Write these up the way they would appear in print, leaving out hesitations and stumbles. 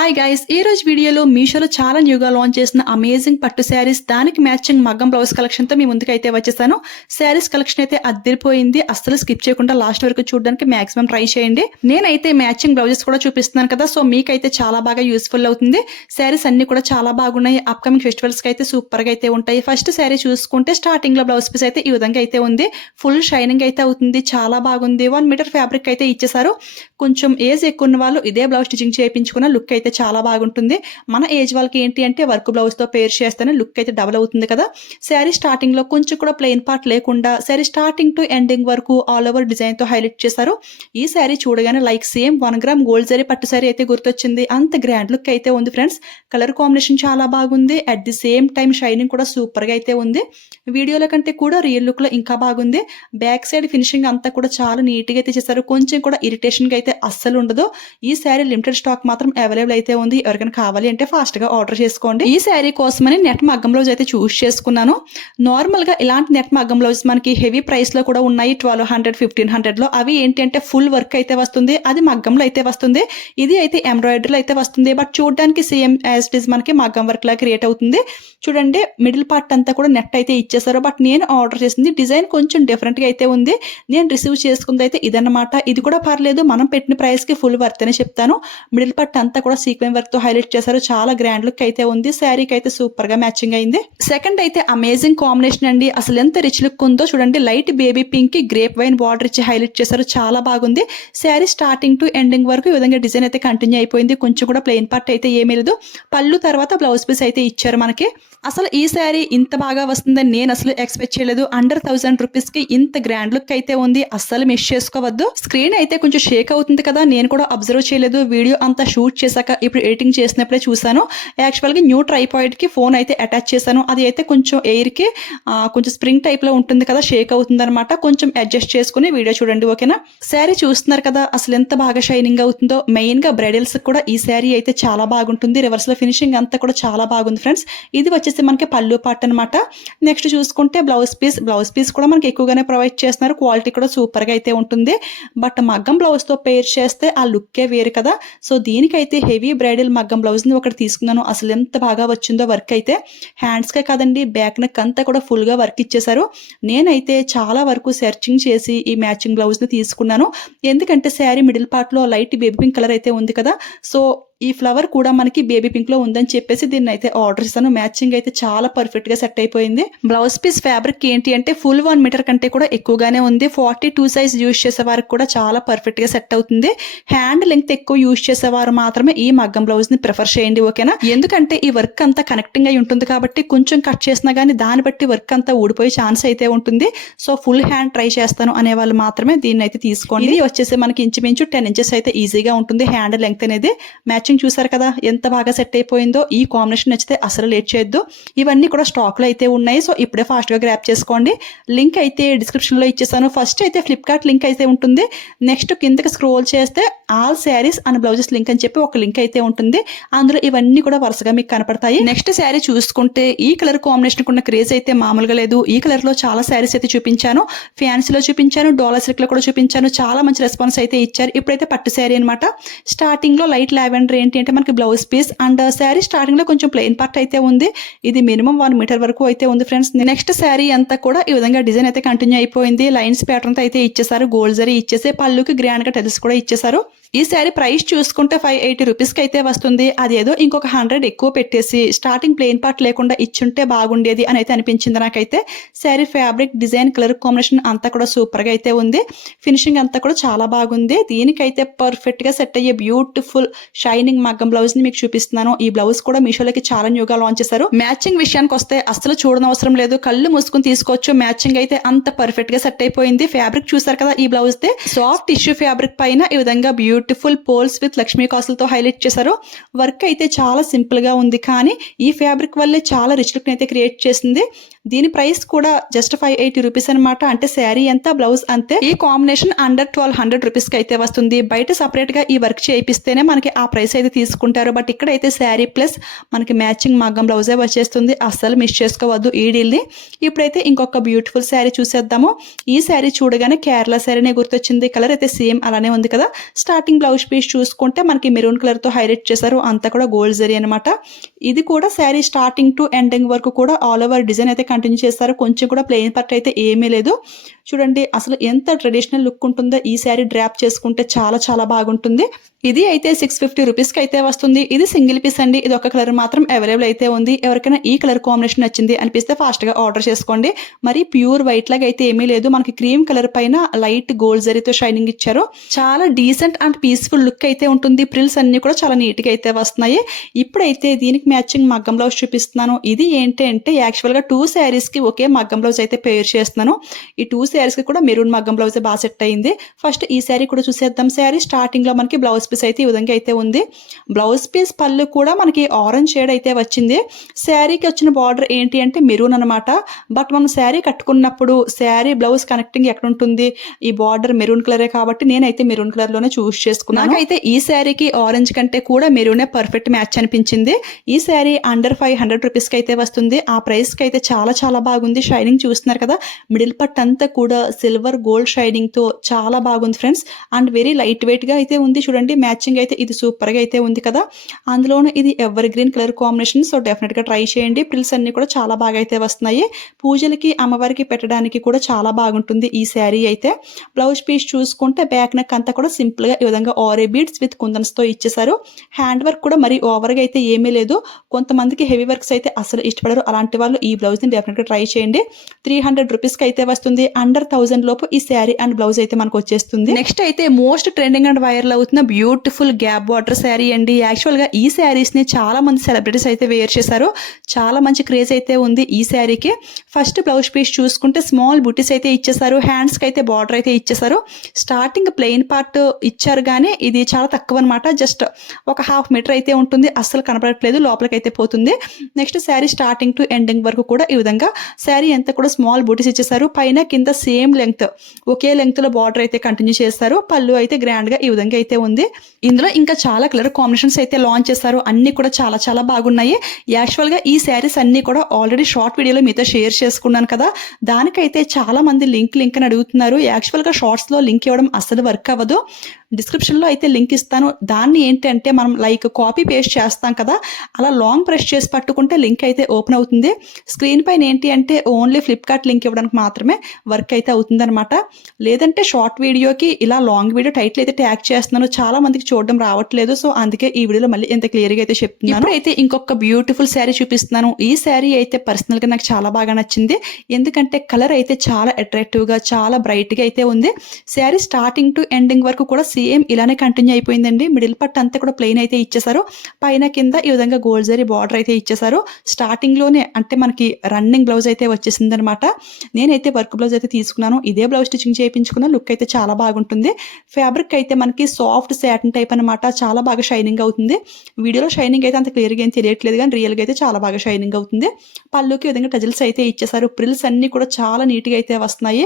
Hi guys, ఈ రోజు వీడియోలో మీషోలో చాలా న్యూగా లాంచ్ చేసిన అమేజింగ్ పట్టు శారీస్, దానికి మ్యాచింగ్ మగ్గం బ్లౌజ్ కలెక్షన్ తో మీ ముందుకు అయితే వచ్చేసాను. శారీస్ కలెక్షన్ అయితే అద్దరిపోయింది. అస్సలు స్కిప్ చేయకుండా లాస్ట్ వరకు చూడడానికి మాక్సిమం ట్రై చేయండి. నేనైతే మ్యాచింగ్ బ్లౌజెస్ కూడా చూపిస్తున్నాను కదా, సో మీకైతే చాలా బాగా యూస్ఫుల్ అవుతుంది. శారీస్ అన్ని కూడా చాలా బాగున్నాయి. అప్కమింగ్ ఫెస్టివల్స్ కి అయితే సూపర్ గా అయితే ఉంటాయి. ఫస్ట్ శారీ చూసుకుంటే స్టార్టింగ్ లో బ్లౌజ్ పీస్ అయితే ఈ విధంగా అయితే ఉంది. ఫుల్ షైనింగ్ అయితే అవుతుంది, చాలా బాగుంది. 1 మీటర్ ఫ్యాబ్రిక్ అయితే ఇచ్చేసారు. కొంచెం ఏజ్ ఎక్కువ ఉన్న వాళ్ళు ఇదే బ్లౌజ్ స్టిచింగ్ చేయించుకున్న లుక్ అయితే చాలా బాగుంటుంది. మన ఏజ్ వాళ్ళకి ఏంటి అంటే వర్క్ బ్లౌజ్ తో పేర్ చేస్తేనే లుక్ అయితే డబుల్ అవుతుంది కదా. శారీ స్టార్టింగ్ లో కొంచెం కూడా ప్లెయిన్ పార్ట్ లేకుండా శారీ స్టార్టింగ్ టు ఎండింగ్ వరకు ఆల్ ఓవర్ డిజైన్ తో హైలైట్ చేశారు. ఈ శారీ చూడగానే like same 1 gram gold zari పట్టు శారీ అయితే గుర్తొచ్చింది. అంత గ్రాండ్ లుక్ అయితే ఉంది ఫ్రెండ్స్. కలర్ కాంబినేషన్ చాలా బాగుంది. At the same time shining కూడా సూపర్ గా అయితే ఉంది. వీడియోల కంటే కూడా రియల్ లుక్ లో ఇంకా బాగుంది. బ్యాక్ సైడ్ ఫినిషింగ్ అంతా కూడా చాలా నీట్ గా అయితే చేశారు. కొంచెం కూడా ఇరిటేషన్ గా అయితే అస్సలు ఉండదు. ఈ శారీ లిమిటెడ్ స్టాక్ మాత్రం అవైలబుల్ అయితే ఉంది. ఎవరికైనా కావాలి అంటే ఫాస్ట్ గా ఆర్డర్ చేసుకోండి. ఈ శారీ కోసమని నెట్ మగ్గం బ్లౌజ్ అయితే చూస్ చేసుకున్నాను. నార్మల్ గా ఇలాంటి నెట్ మగ్గం బ్లౌజ్ మనకి హెవీ ప్రైస్ లో కూడా ఉన్నాయి. 1200 1500 లో. అవి ఏంటి అంటే ఫుల్ వర్క్ అయితే వస్తుంది, అది మగ్గంలో అయితే వస్తుంది. ఇది అయితే ఎంబ్రాయిడరీలో అయితే వస్తుంది. బట్ చూడడానికి సేమ్ యాజ్ ఇట్ ఇస్ మనకి మగ్గం వర్క్ లా క్రియేట్ అవుతుంది. చూడండి, మిడిల్ పార్ట్ అంతా కూడా నెట్ అయితే ఇచ్చేసారు. బట్ నేను ఆర్డర్ చేసింది డిజైన్ కొంచెం డిఫరెంట్ గా అయితే ఉంది. నేను రిసీవ్ చేసుకుంది అయితే ఇదన్నమాట. ఇది కూడా పర్లేదు, మనం పెట్టిన ప్రైస్ కి ఫుల్ వర్త్ అని చెప్తాను. మిడిల్ పార్ట్ అంతా కూడా సీక్వెన్స్ వర్క్ తో హైలైట్ చేశారు. చాలా గ్రాండ్ లుక్ అయితే ఉంది. శారీకి అయితే సూపర్ గా మ్యాచింగ్ అయింది. సెకండ్ అయితే అమేజింగ్ కాంబినేషన్ అండి. అసలు ఎంత రిచ్ లుక్ ఉందో చూడండి. లైట్ బేబీ పింక్ కి గ్రేప్ వైన్ బార్డర్ ఇచ్చి హైలైట్ చేశారు. చాలా బాగుంది. శారీ స్టార్టింగ్ టు ఎండింగ్ వరకు ఈ విధంగా డిజైన్ అయితే కంటిన్యూ అయిపోయింది. కొంచెం కూడా ప్లెయిన్ పార్ట్ అయితే ఏమీ లేదు. పళ్ళు తర్వాత బ్లౌజ్ పీస్ అయితే ఇచ్చారు మనకి. అసలు ఈ శారీ ఇంత బాగా వస్తుందని నేను అసలు ఎక్స్పెక్ట్ చేయలేదు. అండర్ 1000 రూపీస్ కి ఇంత గ్రాండ్ లుక్ అయితే ఉంది. అస్సలు మిస్ చేసుకోవద్దు. స్క్రీన్ అయితే కొంచెం షేక్ అవుతుంది కదా, నేను కూడా అబ్జర్వ్ చేయలేదు. వీడియో అంతా షూట్ చేశాక ఇప్పుడు ఎడిటింగ్ చేసినప్పుడే చూసాను. యాక్చువల్ గా న్యూ ట్రైపాయిడ్ కి ఫోన్ అయితే అటాచ్ చేశాను. అది అయితే కొంచెం ఎయిర్ కి కొంచెం స్ప్రింగ్ టైప్ లో ఉంటుంది కదా, షేక్ అవుతుంది అనమాట. కొంచెం అడ్జస్ట్ చేసుకుని వీడియో చూడండి, ఓకేనా. శారీ చూస్తున్నారు కదా, అసలు ఎంత బాగా షైనింగ్ అవుతుందో. మెయిన్ గా బ్రైడల్స్ కూడా ఈ శారీ అయితే చాలా బాగుంటుంది. రివర్స్ లో ఫినిషింగ్ అంతా కూడా చాలా బాగుంది ఫ్రెండ్స్. ఇది వచ్చేసి మనకి పళ్ళు పార్ట్ అనమాట. నెక్స్ట్ చూసుకుంటే బ్లౌజ్ పీస్ కూడా మనకి ఎక్కువగానే ప్రొవైడ్ చేస్తున్నారు. క్వాలిటీ కూడా సూపర్ గా అయితే ఉంటుంది. బట్ మగ్గం బ్లౌజ్ తో పేర్ చేస్తే ఆ లుక్కే వేరు కదా. సో దీనికైతే హెవీ బ్రైడల్ మగ్గం బ్లౌజ్ ని ఒకటి తీసుకున్నాను. అసలు ఎంత బాగా వచ్చిందో వర్క్ అయితే. హ్యాండ్స్ కే కాదండి, బ్యాక్ నెక్ అంతా కూడా ఫుల్ గా వర్క్ ఇచ్చేసారు. నేనైతే చాలా వరకు సెర్చింగ్ చేసి ఈ మ్యాచింగ్ బ్లౌజ్ ని తీసుకున్నాను. ఎందుకంటే శారీ మిడిల్ పార్ట్ లో లైట్ బేబీ పింక్ కలర్ అయితే ఉంది కదా, సో ఈ ఫ్లవర్ కూడా మనకి బేబీ పింక్ లో ఉందని చెప్పేసి దీన్ని అయితే ఆర్డర్ చేశాను. మ్యాచింగ్ అయితే చాలా పర్ఫెక్ట్ గా సెట్ అయిపోయింది. బ్లౌజ్ పీస్ ఫ్యాబ్రిక్ ఏంటి అంటే ఫుల్ 1 మీటర్ కంటే కూడా ఎక్కువగానే ఉంది. 42 సైజ్ యూజ్ చేసే వారికి కూడా చాలా పర్ఫెక్ట్ గా సెట్ అవుతుంది. హ్యాండ్ లెంగ్త్ ఎక్కువ యూజ్ చేసేవారు మాత్రమే ఈ మగ్గం బ్లౌజ్ ని ప్రిఫర్ చేయండి, ఓకేనా. ఎందుకంటే ఈ వర్క్ అంతా కనెక్టింగ్ అయి ఉంటుంది కాబట్టి కొంచెం కట్ చేసినా గానీ దాన్ని బట్టి వర్క్ అంతా ఊడిపోయే ఛాన్స్ అయితే ఉంటుంది. సో ఫుల్ హ్యాండ్ ట్రై చేస్తాను అనే వాళ్ళు మాత్రమే దీన్ని అయితే తీసుకోండి. ఇది వచ్చేసి మనకి ఇంచుమించు 10 ఇంచెస్ అయితే ఈజీగా ఉంటుంది హ్యాండ్ లెంగ్త్ అనేది. మ్యాచింగ్ చూసారు కదా ఎంత బాగా సెట్ అయిపోయిందో. ఈ కాంబినేషన్ నచ్చితే అసలు లేట్ చేయొద్దు. ఇవన్నీ కూడా స్టాక్ లో అయితే ఉన్నాయి. సో ఇప్పుడే ఫాస్ట్ గా గ్రాప్ చేసుకోండి. లింక్ అయితే డిస్క్రిప్షన్ లో ఇచ్చేసాను. ఫస్ట్ అయితే ఫ్లిప్కార్ట్ లింక్ అయితే ఉంటుంది. నెక్స్ట్ కిందకి స్క్రోల్ చేస్తే all saris and blouses link అని చెప్పి ఒక లింక్ అయితే ఉంటుంది. అందులో ఇవన్నీ కూడా వరుసగా మీకు కనపడతాయి. నెక్స్ట్ శారీ చూసుకుంటే ఈ కలర్ కాంబినేషన్ ఉన్న క్రేజ్ అయితే మామూలుగా లేదు. ఈ కలర్ లో చాలా శారీస్ అయితే చూపించాను. ఫ్యాన్సీలో చూపించాను, డోలా సిల్క్ లో కూడా చూపించాను. చాలా మంచి రెస్పాన్స్ అయితే ఇచ్చారు. ఇప్పుడైతే పట్టు శారీ అనమాట. స్టార్టింగ్ లో లైట్ లావెండర్ ఏంటి అంటే మనకి blouse piece and saree starting లో కొంచెం ప్లెయిన్ పార్ట్ అయితే ఉంది. ఇది మినిమం 1 మీటర్ వరకు అయితే ఉంది ఫ్రెండ్స్. నెక్స్ట్ శారీ అంతా కూడా ఈ విధంగా డిజైన్ అయితే కంటిన్యూ అయిపోయింది. లైన్స్ ప్యాటర్న్ తో అయితే ఇచ్చేసారు. గోల్డ్ జరీ ఇచ్చేసి పళ్ళుకి గ్రాండ్ గా టెల్స్ కూడా ఇచ్చేసారు. ఈ శారీ ప్రైస్ చూసుకుంటే 580 రూపీస్ కి అయితే వస్తుంది. అదేదో ఇంకొక 100 ఎక్కువ పెట్టేసి స్టార్టింగ్ ప్లెయిన్ పార్ట్ లేకుండా ఇచ్చుంటే బాగుండేది అని అయితే అనిపించింది నాకైతే. Sari fabric design colour combination అంతా కూడా సూపర్ గా అయితే ఉంది. ఫినిషింగ్ అంతా కూడా చాలా బాగుంది. దీనికైతే పర్ఫెక్ట్ గా సెట్ అయ్యే బ్యూటిఫుల్ షైనింగ్ మగ్గం బ్లౌజ్ ని మీకు చూపిస్తున్నాను. ఈ బ్లౌజ్ కూడా మీషోలోకి చాలా న్యూగా లాంచ్ చేశారు. మ్యాచింగ్ విషయానికి వస్తే అసలు చూడనవసరం లేదు, కళ్ళు మూసుకుని తీసుకోవచ్చు. మ్యాచింగ్ అయితే అంత పర్ఫెక్ట్ గా సెట్ అయిపోయింది. ఫ్యాబ్రిక్ చూసారు కదా, ఈ బ్లౌజ్ దే సాఫ్ట్ టిష్యూ ఫ్యాబ్రిక్ పైన ఈ విధంగా బ్యూటిఫుల్ పోల్స్ విత్ లక్ష్మీ కాసులతో హైలైట్ చేశారు. వర్క్ అయితే చాలా సింపుల్ గా ఉంది, కానీ ఈ ఫ్యాబ్రిక్ వల్లే చాలా రిచ్ లుక్ అయితే క్రియేట్ చేసింది. దీని ప్రైస్ కూడా జస్ట్ 580 రూపీస్ అనమాట. అంటే శారీ ఎంత, బ్లౌజ్ అంతే. ఈ కాంబినేషన్ అండర్ 1200 రూపీస్కి అయితే వస్తుంది. బయట సపరేట్గా ఈ వర్క్ చేయిస్తేనే మనకి ఆ ప్రైస్ అయితే తీసుకుంటారు. బట్ ఇక్కడైతే శారీ ప్లస్ మనకి మ్యాచింగ్ మగ్గం బ్లౌజే వచ్చేస్తుంది. అస్సలు మిస్ చేసుకోవద్దు ఈ డీల్ని. ఇప్పుడైతే ఇంకొక బ్యూటిఫుల్ శారీ చూసేద్దాము. ఈ శారీ చూడగానే కేరళ శారీనే గుర్తొచ్చింది. కలర్ అయితే సేమ్ అలానే ఉంది కదా. స్టార్టింగ్ బ్లౌజ్ పీస్ చూసుకుంటే మనకి మెరూన్ కలర్తో హైలైట్ చేశారు. అంతా కూడా గోల్డ్ జరీ అనమాట. ఇది కూడా శారీ స్టార్టింగ్ టు ఎండింగ్ వరకు కూడా ఆల్ ఓవర్ డిజైన్ అయితే కంటిన్యూ చేస్తారు. కొంచెం కూడా ప్లెయిన్ పార్ట్ అయితే ఏమీ లేదు. చూడండి అసలు ఎంత ట్రెడిషనల్ లుక్ ఉంటుందో ఈ శారీ డ్రాప్ చేసుకుంటే చాలా చాలా బాగుంటుంది. ఇది అయితే 650 రూపీస్కి అయితే వస్తుంది. ఇది సింగిల్ పీస్ అండి. ఇది ఒక కలర్ మాత్రం అవైలబుల్ అయితే ఉంది. ఎవరికైనా ఈ కలర్ కాంబినేషన్ నచ్చింది అనిపిస్తే ఫాస్ట్గా ఆర్డర్ చేసుకోండి. మరి ప్యూర్ వైట్ లాగా అయితే ఏమీ లేదు. మనకి క్రీమ్ కలర్ పైన లైట్ గోల్డ్ జరీతో షైనింగ్ ఇచ్చారు. చాలా డీసెంట్ అండ్ పీస్ఫుల్ లుక్ అయితే ఉంటుంది. ప్రిల్స్ అన్ని కూడా చాలా నీట్గా అయితే వస్తున్నాయి. ఇప్పుడైతే దీనికి మ్యాచింగ్ మగ్గం బ్లౌజ్ చూపిస్తున్నాను. ఇది ఏంటి అంటే యాక్చువల్గా 2 శారీస్కి ఒకే మగ్గం బ్లౌజ్ అయితే పేర్ చేస్తున్నాను. ఈ 2 శారీస్కి కూడా మెరూన్ మగ్గం బ్లౌజ్ బాగా సెట్ అయింది. ఫస్ట్ ఈ శారీ కూడా చూసేద్దాం. శారీ స్టార్టింగ్లో మనకి బ్లౌజ్ పీస్ అయితే ఈ విధంగా అయితే ఉంది. బ్లౌజ్ పీస్ పళ్ళు కూడా మనకి ఆరెంజ్ షేడ్ అయితే వచ్చింది. శారీకి వచ్చిన బార్డర్ ఏంటి అంటే మెరూన్ అనమాట. బట్ మనం శారీ కట్టుకున్నప్పుడు శారీ బ్లౌజ్ కనెక్టింగ్ ఎక్కడ ఉంటుంది, ఈ బార్డర్ మెరూన్ కలరే కాబట్టి నేనైతే మెరూన్ కలర్లోనే చూస్ చేసుకున్నాను. నాకైతే ఈ శారీకి ఆరెంజ్ కంటే కూడా మెరూనే పర్ఫెక్ట్ మ్యాచ్ అనిపించింది. ఈ శారీ అండర్ 500 రూపీస్కి అయితే వస్తుంది. ఆ ప్రైస్కి అయితే చాలా చాలా బాగుంది. షైనింగ్ చూస్తున్నారు కదా, మిడిల్ పట్ అంతా కూడా సిల్వర్ గోల్డ్ షైనింగ్తో చాలా బాగుంది ఫ్రెండ్స్. అండ్ వెరీ లైట్ వెయిట్గా అయితే ఉంది. చూడండి మ్యాచింగ్ అయితే ఇది సూపర్గా అయితే ఉంది కదా. అందులోనూ ఇది ever green colour combination. So డెఫినెట్గా ట్రై చేయండి. ప్రిల్స్ అన్ని కూడా చాలా బాగా అయితే వస్తున్నాయి. పూజలకి అమ్మవారికి పెట్టడానికి కూడా చాలా బాగుంటుంది ఈ శారీ అయితే. బ్లౌజ్ పీస్ చూసుకుంటే బ్యాక్ నెక్ అంతా కూడా సింపుల్గా ఈ విధంగా ఆరే బీడ్స్ విత్ కుందన్స్తో ఇచ్చేసారు. హ్యాండ్ వర్క్ కూడా మరి ఓవర్గా అయితే ఏమీ లేదు. కొంతమందికి హెవీ వర్క్స్ అయితే అసలు ఇష్టపడరు. అలాంటి వాళ్ళు ఈ బ్లౌజ్ని డెఫినెట్గా ట్రై చేయండి. 300 రూపీస్కి అయితే వస్తుంది. అండర్ 1000 లోపు ఈ శారీ అండ్ బ్లౌజ్ అయితే మనకు వచ్చేస్తుంది. నెక్స్ట్ అయితే మోస్ట్ ట్రెండింగ్ అండ్ వైరల్ అవుతున్న బ్యూటిఫుల్ గ్యాప్ బార్డర్ శారీ అండి. యాక్చువల్గా ఈ శారీస్ని చాలా మంది సెలబ్రిటీస్ అయితే వేర్ చేశారు. చాలా మంచి క్రేజ్ అయితే ఉంది ఈ శారీకి. ఫస్ట్ బ్లౌజ్ పీస్ చూసుకుంటే స్మాల్ బుటీస్ అయితే ఇచ్చేసారు. హ్యాండ్స్కి అయితే బార్డర్ అయితే ఇచ్చేసారు. స్టార్టింగ్ ప్లెయిన్ పార్ట్ ఇచ్చారు కానీ ఇది చాలా తక్కువ అనమాట. జస్ట్ ఒక 1/2 మీటర్ అయితే ఉంటుంది. అస్సలు కనపడట్లేదు, లోపలికి అయితే పోతుంది. Next sari starting to ending వరకు కూడా ఈ విధంగా శారీ అంతా కూడా స్మాల్ బుటీస్ ఇచ్చేసారు. పైన కింద సేమ్ లెంగ్త్ ఒకే లెంగ్త్లో బార్డర్ అయితే కంటిన్యూ చేస్తారు. పళ్ళు అయితే గ్రాండ్గా ఈ విధంగా అయితే ఉంది. ఇందులో ఇంకా చాలా కలర్ కాంబినేషన్స్ అయితే లాంచ్ చేశారు. అన్ని కూడా చాలా చాలా బాగున్నాయి. యాక్చువల్గా ఈ శారీస్ అన్ని కూడా ఆల్రెడీ షార్ట్ వీడియోలో మీతో షేర్ చేసుకున్నాను కదా. దానికైతే చాలా మంది లింక్ అని అడుగుతున్నారు. యాక్చువల్గా షార్ట్స్లో లింక్ ఇవ్వడం అసలు వర్క్ అవ్వదు. డిస్క్రిప్షన్లో అయితే లింక్ ఇస్తాను. దాన్ని ఏంటంటే మనం లైక్ కాపీ పేస్ట్ చేస్తాం కదా, అలా లాంగ్ ప్రెస్ చేసి పట్టుకుంటే లింక్ అయితే ఓపెన్ అవుతుంది. స్క్రీన్ పైన ఏంటి అంటే ఓన్లీ ఫ్లిప్కార్ట్ లింక్ ఇవ్వడానికి మాత్రమే వర్క్ అయితే అవుతుంది అనమాట. లేదంటే షార్ట్ వీడియోకి ఇలా లాంగ్ వీడియో టైటిల్ అయితే ట్యాగ్ చేస్తున్నాను. చాలా మందికి చూడడం రావట్లేదు. సో అందుకే ఈ వీడియోలో మళ్ళీ ఎంత క్లియర్గా అయితే చెప్తున్నాను. అయితే ఇంకొక బ్యూటిఫుల్ శారీ చూపిస్తున్నాను. ఈ శారీ అయితే పర్సనల్గా నాకు చాలా బాగా నచ్చింది. ఎందుకంటే కలర్ అయితే చాలా అట్రాక్టివ్గా చాలా బ్రైట్గా అయితే ఉంది. శారీ స్టార్టింగ్ టు ఎండింగ్ వరకు కూడా సేమ్ ఇలానే కంటిన్యూ అయిపోయిందండి. మిడిల్ పట్ అంతా కూడా ప్లెయిన్ అయితే ఇచ్చేసారు. పైన కింద ఈ విధంగా గోల్డ్ జరీ బార్డర్ అయితే ఇచ్చేసారు. స్టార్టింగ్లోనే అంటే మనకి రన్నింగ్ బ్లౌజ్ అయితే వచ్చేసింది అనమాట. నేనైతే వర్క్ బ్లౌజ్ అయితే తీసుకున్నాను. ఇదే బ్లౌజ్ స్టిచ్చింగ్ చేయించుకున్న లుక్ అయితే చాలా బాగుంటుంది. ఫ్యాబ్రిక్ అయితే మనకి సాఫ్ట్ సాటిన్ టైప్ అనమాట. చాలా బాగా షైనింగ్ అవుతుంది. వీడియోలో షైనింగ్ అయితే అంత క్లియర్గా ఏం తెలియట్లేదు కానీ రియల్గా అయితే చాలా బాగా షైనింగ్ అవుతుంది. పళ్ళుకి ఈ విధంగా టజిల్స్ అయితే ఇచ్చేసారు. ప్రిల్స్ అన్ని కూడా చాలా నీట్గా అయితే వస్తున్నాయి.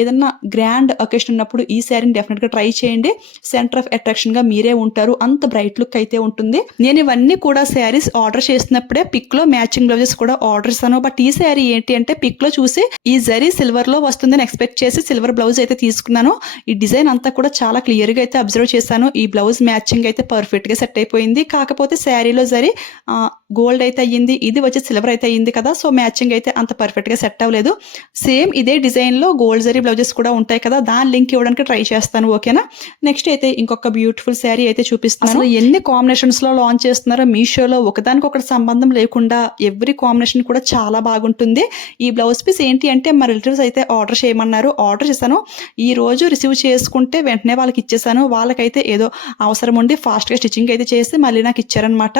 ఏదన్నా గ్రాండ్ అకేషన్ ఉన్నప్పుడు ఈ శారీని డెఫినెట్గా ట్రై చేయండి. సెంటర్ ఆఫ్ అట్రాక్షన్గా మీరే ఉంటారు. అంత బ్రైట్ లుక్ అయితే ఉంటుంది. నేను ఇవన్నీ కూడా శారీస్ ఆర్డర్ చేసినప్పుడే పిక్లో మ్యాచింగ్ బ్లౌజెస్ కూడా ఆర్డర్ చేశాను. బట్ ఈ శారీ ఏంటి అంటే పిక్లో చూసి ఈ జరీ సిల్వర్లో వస్తుందని ఎక్స్పెక్ట్ చేసి సిల్వర్ బ్లౌజ్ అయితే తీసుకున్నాను. ఈ డిజైన్ అంతా కూడా చాలా క్లియర్గా అయితే అబ్జర్వ్ చేశాను. ఈ బ్లౌజ్ మ్యాచింగ్ అయితే పర్ఫెక్ట్గా సెట్ అయిపోయింది. కాకపోతే శారీలో జరీ గోల్డ్ అయితే అయ్యింది, ఇది వచ్చి సిల్వర్ అయితే అయ్యింది కదా. సో మ్యాచింగ్ అయితే అంత పర్ఫెక్ట్గా సెట్ అవ్వలేదు. సేమ్ ఇదే డిజైన్లో గోల్డ్ జరీ బ్లౌజెస్ కూడా ఉంటాయి కదా, దాని లింక్ ఇవ్వడానికి ట్రై చేస్తాను. ఓకేనా. నెక్స్ట్ అయితే ఇంకొక బ్యూటిఫుల్ శారీ అయితే చూపిస్తాను. అసలు ఎన్ని కాంబినేషన్స్లో లాంచ్ చేస్తున్నారో మీషోలో, ఒకదానికొకటి సంబంధం లేకుండా ఎవ్రీ కాంబినేషన్ కూడా చాలా బాగుంటుంది. ఈ బ్లౌజ్ పీస్ ఏంటి అంటే మా రిలేటివ్స్ అయితే ఆర్డర్ చేయమన్నారు, ఆర్డర్ చేశాను. ఈ రోజు రిసీవ్ చేసుకుంటే వెంటనే వాళ్ళకి ఇచ్చేసాను. వాళ్ళకైతే ఏదో అవసరం ఉండి ఫాస్ట్గా స్టిచ్చింగ్ అయితే చేసి మళ్ళీ నాకు ఇచ్చారనమాట.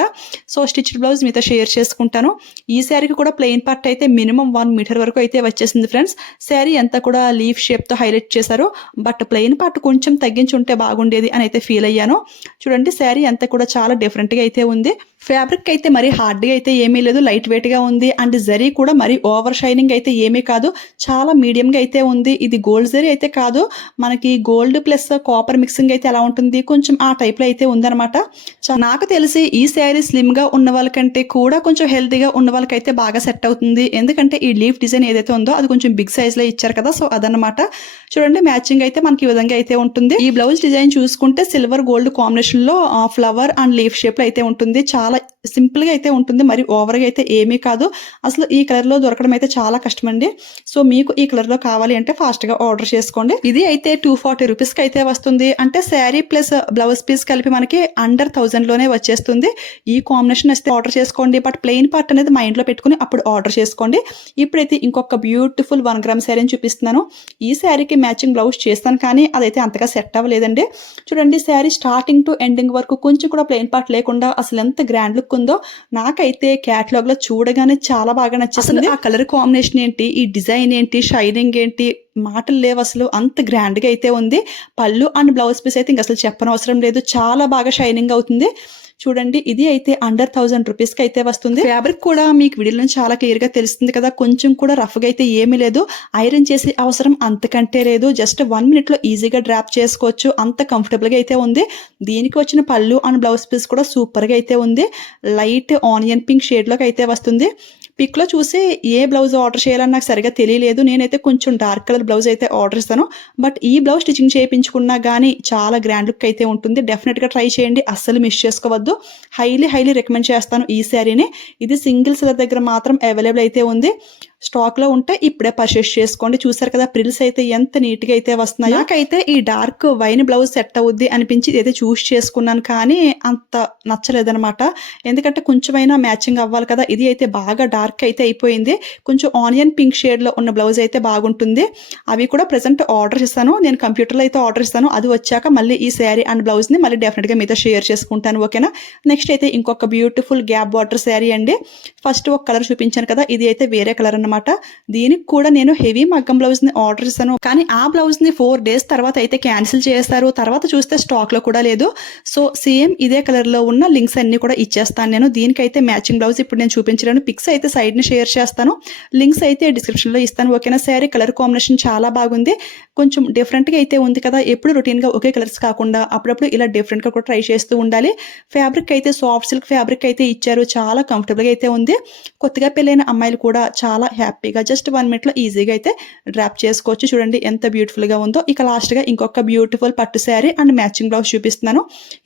సో స్టిచ్డ్ బ్లౌజ్ మీతో షేర్ చేసుకుంటాను. ఈ శారీకి కూడా ప్లెయిన్ పార్ట్ అయితే మినిమం 1 మీటర్ వరకు అయితే వచ్చేసింది ఫ్రెండ్స్. శారీ అంతా కూడా లీఫ్ షేప్తో హైలైట్ చేశారు. బట్ ప్లెయిన్ పార్ట్ కొంచెం తగ్గించి ఉంటే బాగుండేది అని అయితే ఫీల్ అయ్యాను. చూడండి శారీ అంతా కూడా చాలా డిఫరెంట్గా అయితే ఉంది. ఫ్యాబ్రిక్ అయితే మరి హార్డ్గా అయితే ఏమీ లేదు, లైట్ వెయిట్గా ఉంది. అండ్ జరీ కూడా మరి ఓవర్ షైనింగ్ అయితే ఏమీ కాదు, చాలా మీడియంగా అయితే ఉంది. ఇది గోల్డ్ జరీ అయితే కాదు, మనకి గోల్డ్ ప్లస్ కాపర్ మిక్సింగ్ అయితే ఎలా ఉంటుంది కొంచెం ఆ టైప్లో అయితే ఉందన్నమాట. నాకు తెలిసి ఈ శారీ స్లిమ్గా ఉన్న వాళ్ళకంటే కూడా కొంచెం హెల్తీగా ఉన్న వాళ్ళకైతే బాగా సెట్ అవుతుంది. ఎందుకంటే ఈ లీఫ్ డిజైన్ ఏదైతే ఉందో అది కొంచెం బిగ్ సైజ్లో ఇచ్చారు కదా, సో అదనమాట. చూడండి మ్యాచింగ్ అయితే మనకి ఈ విధంగా అయితే ఉంటుంది. ఈ బ్లౌజ్ డిజైన్ చూసుకుంటే సిల్వర్ గోల్డ్ కాంబినేషన్లో ఫ్లవర్ అండ్ లీఫ్ షేప్లో అయితే ఉంటుంది. చాలా సింపుల్గా అయితే ఉంటుంది, మరి ఓవర్గా అయితే ఏమీ కాదు. అసలు ఈ కలర్లో దొరకడం అయితే చాలా కష్టం అండి. సో మీకు ఈ కలర్లో కావాలి అంటే ఫాస్ట్గా ఆర్డర్ చేసుకోండి. ఇది అయితే 240 రూపీస్కి అయితే వస్తుంది. అంటే శారీ ప్లస్ బ్లౌజ్ పీస్ కలిపి మనకి అండర్ 1000లోనే వచ్చేస్తుంది. ఈ కాంబినేషన్ వస్తే ఆర్డర్ చేసుకోండి. బట్ ప్లెయిన్ పార్ట్ అనేది మైండ్లో పెట్టుకుని అప్పుడు ఆర్డర్ చేసుకోండి. ఇప్పుడైతే ఇంకొక బ్యూటిఫుల్ 1 గ్రామ్ శారీని చూపిస్తున్నాను. ఈ శారీకి మ్యాచింగ్ బ్లౌజ్ చేస్తాను, కానీ అదైతే అంతగా సెట్ అవ్వలేదండి. చూడండి శారీ స్టార్టింగ్ టు ఎండింగ్ వరకు కొంచెం కూడా ప్లెయిన్ పార్ట్ లేకుండా అసలు ఎంత గ్రాండ్ లుక్ ఉందో. నాకైతే క్యాటలాగ్ లో చూడగానే చాలా బాగా నచ్చేసింది. ఆ కలర్ కాంబినేషన్ ఏంటి, ఈ డిజైన్ ఏంటి, షైనింగ్ ఏంటి, మాటలు లేవు అసలు, అంత గ్రాండ్ గా అయితే ఉంది. పళ్ళు అండ్ బ్లౌజ్ పీస్ అయితే ఇంక అసలు చెప్పనవసరం లేదు, చాలా బాగా షైనింగ్ అవుతుంది. చూడండి ఇది అయితే అండర్ 1000 రూపీస్కి అయితే వస్తుంది. ఫ్యాబ్రిక్ కూడా మీకు వీడియోలో చాలా క్లియర్గా తెలుస్తుంది కదా, కొంచెం కూడా రఫ్గా అయితే ఏమీ లేదు. ఐరన్ చేసే అవసరం అంతకంటే లేదు, జస్ట్ 1 మినిట్లో ఈజీగా డ్రాప్ చేసుకోవచ్చు, అంత కంఫర్టబుల్గా అయితే ఉంది. దీనికి వచ్చిన పళ్ళు అండ్ బ్లౌజ్ పీస్ కూడా సూపర్గా అయితే ఉంది. లైట్ ఆనియన్ పింక్ షేడ్లోకి అయితే వస్తుంది. పిక్లో చూసి ఏ బ్లౌజ్ ఆర్డర్ చేయాలని నాకు సరిగా తెలియలేదు. నేనైతే కొంచెం డార్క్ కలర్ బ్లౌజ్ అయితే ఆర్డర్ ఇస్తాను. బట్ ఈ బ్లౌజ్ స్టిచ్చింగ్ చేయించుకున్నా కానీ చాలా గ్రాండ్ లుక్ అయితే ఉంటుంది. డెఫినెట్గా ట్రై చేయండి, అస్సలు మిస్ చేసుకోవద్దు. హైలీ రికమెండ్ చేస్తాను ఈ శారీని. ఇది సింగిల్ సెలర్ దగ్గర మాత్రం అవైలబుల్ అయితే ఉంది. స్టాక్లో ఉంటే ఇప్పుడే పర్చేస్ చేసుకోండి. చూసారు కదా ప్రిల్స్ అయితే ఎంత నీట్గా అయితే వస్తున్నాయి. నాకైతే ఈ డార్క్ వైన్ బ్లౌజ్ సెట్ అవుద్ది అనిపించి ఇదైతే చూస్ చేసుకున్నాను, కానీ అంత నచ్చలేదనమాట. ఎందుకంటే కొంచెమైనా మ్యాచింగ్ అవ్వాలి కదా. ఇది అయితే బాగా డార్క్ అయితే అయిపోయింది. కొంచెం ఆనియన్ పింక్ షేడ్లో ఉన్న బ్లౌజ్ అయితే బాగుంటుంది. అవి కూడా ప్రెసెంట్ ఆర్డర్ ఇస్తాను, నేను కంప్యూటర్లో అయితే ఆర్డర్ ఇస్తాను. అది వచ్చాక మళ్ళీ ఈ శారీ అండ్ బ్లౌజ్ని మళ్ళీ డెఫినెట్గా మీతో షేర్ చేసుకుంటాను, ఓకేనా. నెక్స్ట్ అయితే ఇంకొక బ్యూటిఫుల్ గ్యాప్ బార్డర్ శారీ అండి. ఫస్ట్ ఒక కలర్ చూపించాను కదా, ఇది అయితే వేరే కలర్ అన్నమాట. దీనికి కూడా నేను హెవీ మగ్గం బ్లౌజ్ ని ఆర్డర్ ఇస్తాను, కానీ ఆ బ్లౌజ్ ని 4 డేస్ తర్వాత అయితే క్యాన్సిల్ చేస్తారు. తర్వాత చూస్తే స్టాక్ లో కూడా లేదు. సో సేమ్ ఇదే కలర్ లో ఉన్న లింక్స్ అన్ని కూడా ఇచ్చేస్తాను నేను. దీనికైతే మ్యాచింగ్ బ్లౌజ్ ఇప్పుడు నేను చూపించలేను, పిక్స్ అయితే సైడ్ ని షేర్ చేస్తాను, లింక్స్ అయితే డిస్క్రిప్షన్ లో ఇస్తాను, ఓకేనా. శారీ కలర్ కాంబినేషన్ చాలా బాగుంది, కొంచెం డిఫరెంట్ గా అయితే ఉంది కదా. ఎప్పుడు రొటీన్ గా ఒకే కలర్స్ కాకుండా అప్పుడప్పుడు ఇలా డిఫరెంట్ గా కూడా ట్రై చేస్తూ ఉండాలి. ఫ్యాబ్రిక్ అయితే సాఫ్ట్ సిల్క్ ఫ్యాబ్రిక్ అయితే ఇచ్చారు, చాలా కంఫర్టబుల్ గా అయితే ఉంది. కొత్తగా పెళ్ళైన అమ్మాయిలు కూడా చాలా హ్యాపీగా జస్ట్ 1 మినిట్లో ఈజీగా అయితే డ్రాప్ చేసుకోవచ్చు. చూడండి ఎంత బ్యూటిఫుల్ గా ఉందో. ఇక లాస్ట్ గా ఇంకొక బ్యూటిఫుల్ పట్టు శారీ అండ్ మ్యాచింగ్ బ్లౌజ్ చూపిస్తున్నాను.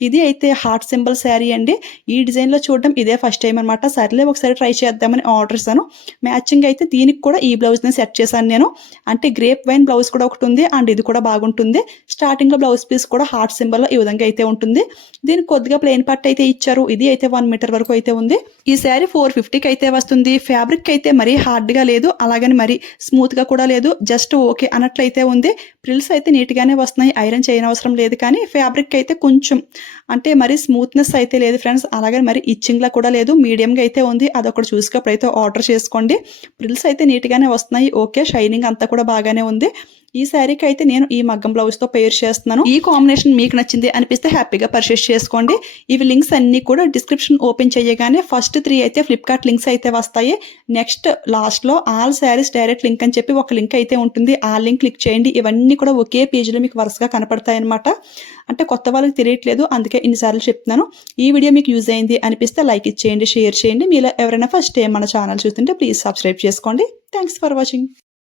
ఇది అయితే హార్ట్ సింబల్ శారీ అండి. ఈ డిజైన్ లో చూడడం ఇదే ఫస్ట్ టైం అనమాట. సర్లే ఒకసారి ట్రై చేద్దామని ఆర్డర్ ఇస్తాను. మ్యాచింగ్ అయితే దీనికి కూడా ఈ బ్లౌజ్ ని సెట్ చేశాను నేను. అంటే గ్రేప్ వైన్ బ్లౌజ్ కూడా ఒకటి ఉంది, అండ్ ఇది కూడా బాగుంటుంది. స్టార్టింగ్ లో బ్లౌజ్ పీస్ కూడా హార్ట్ సింబల్ లో ఈ విధంగా అయితే ఉంటుంది. దీనికి కొద్దిగా ప్లెయిన్ పట్టు అయితే ఇచ్చారు. ఇది అయితే 1 మీటర్ వరకు అయితే ఉంది. ఈ శారీ 450కి అయితే వస్తుంది. ఫ్యాబ్రిక్ అయితే మరీ హార్డ్ గా లేదు, అలాగని మరి స్మూత్ గా కూడా లేదు, జస్ట్ ఓకే అన్నట్లయితే ఉంది. ప్రిల్స్ అయితే నీట్ గానే వస్తున్నాయి, ఐరన్ చేయనవసరం లేదు. కానీ ఫ్యాబ్రిక్ అయితే కొంచెం అంటే మరి స్మూత్నెస్ అయితే లేదు ఫ్రెండ్స్, అలాగని మరి ఇచ్చింగ్ లా కూడా లేదు, మీడియం గా అయితే ఉంది. అదొకటి చూసుకప్పుడైతే ఆర్డర్ చేసుకోండి. ప్రిల్స్ అయితే నీట్ గానే వస్తున్నాయి, ఓకే. షైనింగ్ అంతా కూడా బాగానే ఉంది. ఈ శారీకి అయితే నేను ఈ మగ్గం బ్లౌజ్ తో పేర్ చేస్తున్నాను. ఈ కాంబినేషన్ మీకు నచ్చింది అనిపిస్తే హ్యాపీగా పర్చేస్ చేసుకోండి. ఇవి లింక్స్ అన్ని కూడా డిస్క్రిప్షన్ ఓపెన్ చేయగానే ఫస్ట్ 3 అయితే ఫ్లిప్కార్ట్ లింక్స్ అయితే వస్తాయి. నెక్స్ట్ లాస్ట్ లో ఆల్ శారీస్ డైరెక్ట్ లింక్ అని చెప్పి ఒక లింక్ అయితే ఉంటుంది, ఆ లింక్ క్లిక్ చేయండి. ఇవన్నీ కూడా ఒకే పేజ్ లో మీకు వరుసగా కనపడతాయి అనమాట. అంటే కొత్త వాళ్ళకి తెలియట్లేదు, అందుకే ఇన్నిసార్లు చెప్తున్నాను. ఈ వీడియో మీకు యూజ్ అయింది అనిపిస్తే లైక్ ఇచ్చేయండి, షేర్ చేయండి. మీలో ఎవరైనా ఫస్ట్ టైం మన ఛానల్ చూస్తుంటే ప్లీజ్ సబ్స్క్రైబ్ చేసుకోండి. Thanks for watching.